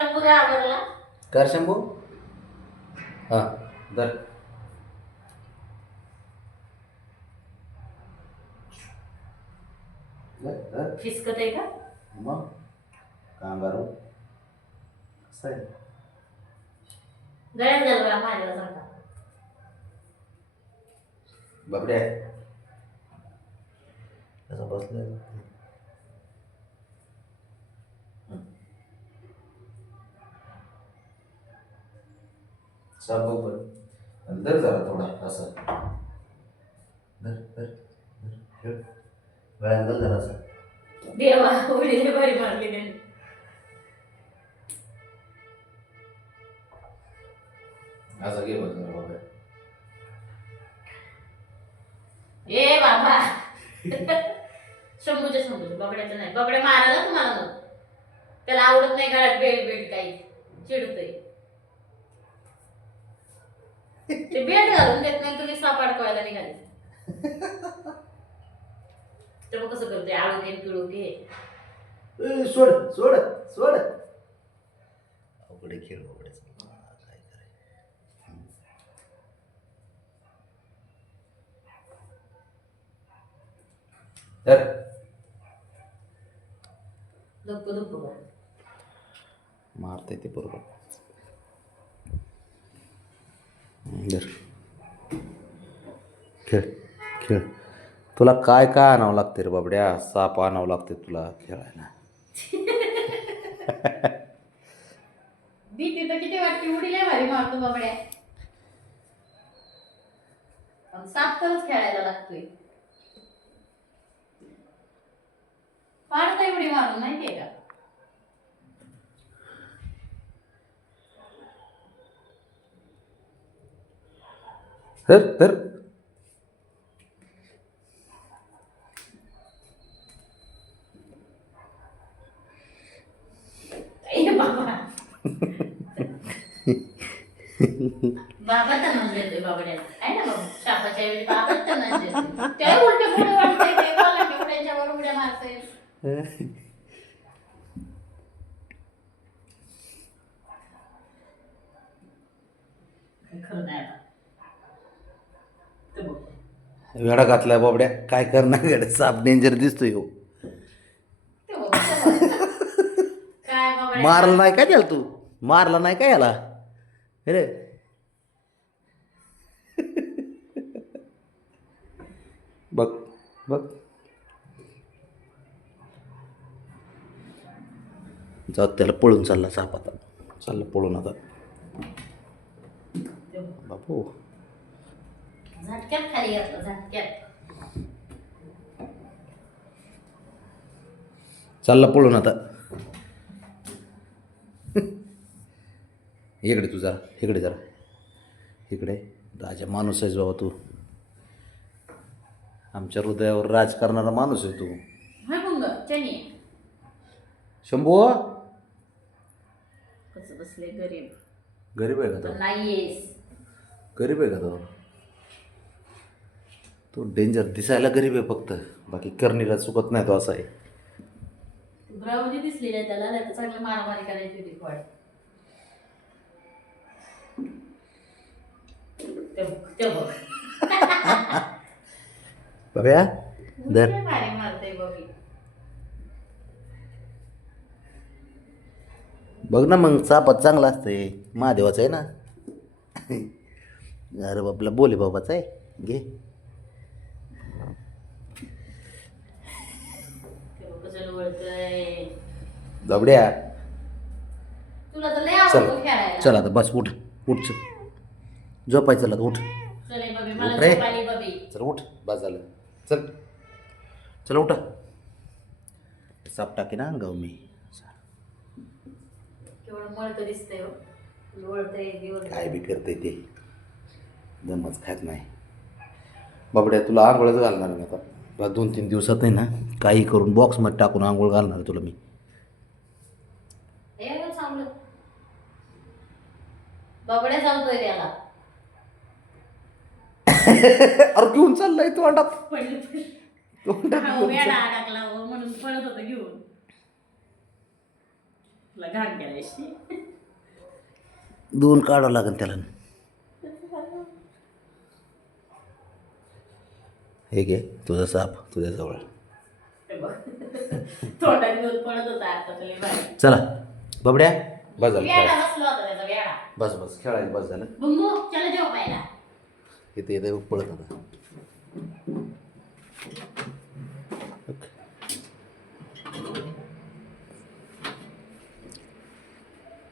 शंभूला आवडला. कर शंभू. हां धर. फिसकत आहे का मग कांगारू कसं आहे. गळ्यात घाल बा माझ्याला सांगता. बापड्या कसं बसलं. सब पण धर जरा थोडा असं धर धर धर खेळ गळ्यात घाल जरा असं. देवा उडीले बरी मारली त्यांनी. असं घे बघ जरा बाबा. ए बाबा शंभूच्या बाबड्याचं नाही. बाबड्या मारायला तुम्हाला मग त्याला आवडत नाही गळ्यात बेल्ट बेल्ट काही चिडतोय. ते बेल्ट घालून देत नाही तुम्ही साप अडकवायला निघाले. तेव्हा कसं करते आळू दे पिळू घे. सोड सोड सोड. अवघडे खेळ वगैरे काय करायचं. तर धप्पू धप्पू मारते ते बरोबर. धर खेळ खेळ. तुला काय काय आणावं लागते रे बाबड्या. साप आणावं लागते तुला खेळायला. भीती तर किती वाटते. उडीले भारी मारतो बाबड्या. साप तरच खेळायला लागतोय. फाडता उडी मारून माहितीये का. धर धर. ए बाबा बाबा तर म्हणजे देतोय बाबड्याला आहे ना बाबा. शापाच्या वेळी बाबा तर म्हणजे देतोय. त्याला उलटे पुढे वाटतंय ते बोला की उड्यांच्यावर उड्या मारतोय. खरं नाही आता. ते बघ. वेडा घातलाय बाबड्या. काय करणार गड्या. साप डेंजर दिसतोय हो. ते बघ, ते बघ. काय बाबड्या मारला नाही का त्याला तू. मारला नाही का याला रे. बघ बघ. जाऊ त्याला पळून चालला साप. आता चालला पळून आता बापू. झटक्यात खाली घातलं झटक्यात. चालला पळून आता. इकडे तू जरा इकडे जरा इकडे. राजा माणूस आहेस बाबा तू. आमच्या हृदयावर राज करणारा माणूस आहे तू. हाय मंग चनी शंभू कसं बसले गरीब. गरीब आहे का पण तो. नाहीयेस. गरीब आहे का तो. तो डेंजर दिसायला गरीब आहे फक्त. बाकी करणीला चुकत नाही तो. असा आहे. ब्राऊजी दिसली नाही त्याला. नाही तर चांगलं मारामारी करायची होती वाट. ते बघ बघा धर. भारी मारतोय बघी. बघ ना मग. सापात चांगला असते. महादेवाचं आहे ना. अरे बाबला बोले बाबाचं आहे. घे. कसं वळतंय. बाबड्या तुला तर लय चल आवडतो खेळायला. चल आता बस उठ उठ. चल झोपायचं चला उठ. चल ए बबी उठ मला रे. झोप आली बबी. चल उठ बस झालं. चल चल उठा. साप टाके ना अंगाव मी. केवढं मळतं दिसतंय हो. लोळतंय दिवस. काय बी करते ते. दमच खात नाही. बाबड्या तुला आंघोळच घालणार मी आता. 2-3 दिवसात आहे ना काही करून बॉक्समध्ये टाकून आंघोळ घालणार तुला मी. हे मग चांगलं बाबड्या चालतोय त्याला. अरे घेऊन चाललाय तू अंडात. पडलं तोंडात घेऊन वेडा अडकला म्हणून पळत होतं घेऊन. तुला घाण केल्याशी. दोन काढावं लागेल त्याला. हे घे तुझा साप तुझ्याजवळ. हे बघ. तोंडात घेऊन पडत होता आता तुला बाहेर. चला बबड्या बस झालं वेडा खेळा. बसला होता त्याचा वेडा. बस बस खेळायला बस झालं. बुंबू चला जेव पाहिला. इथे येते पळत आता.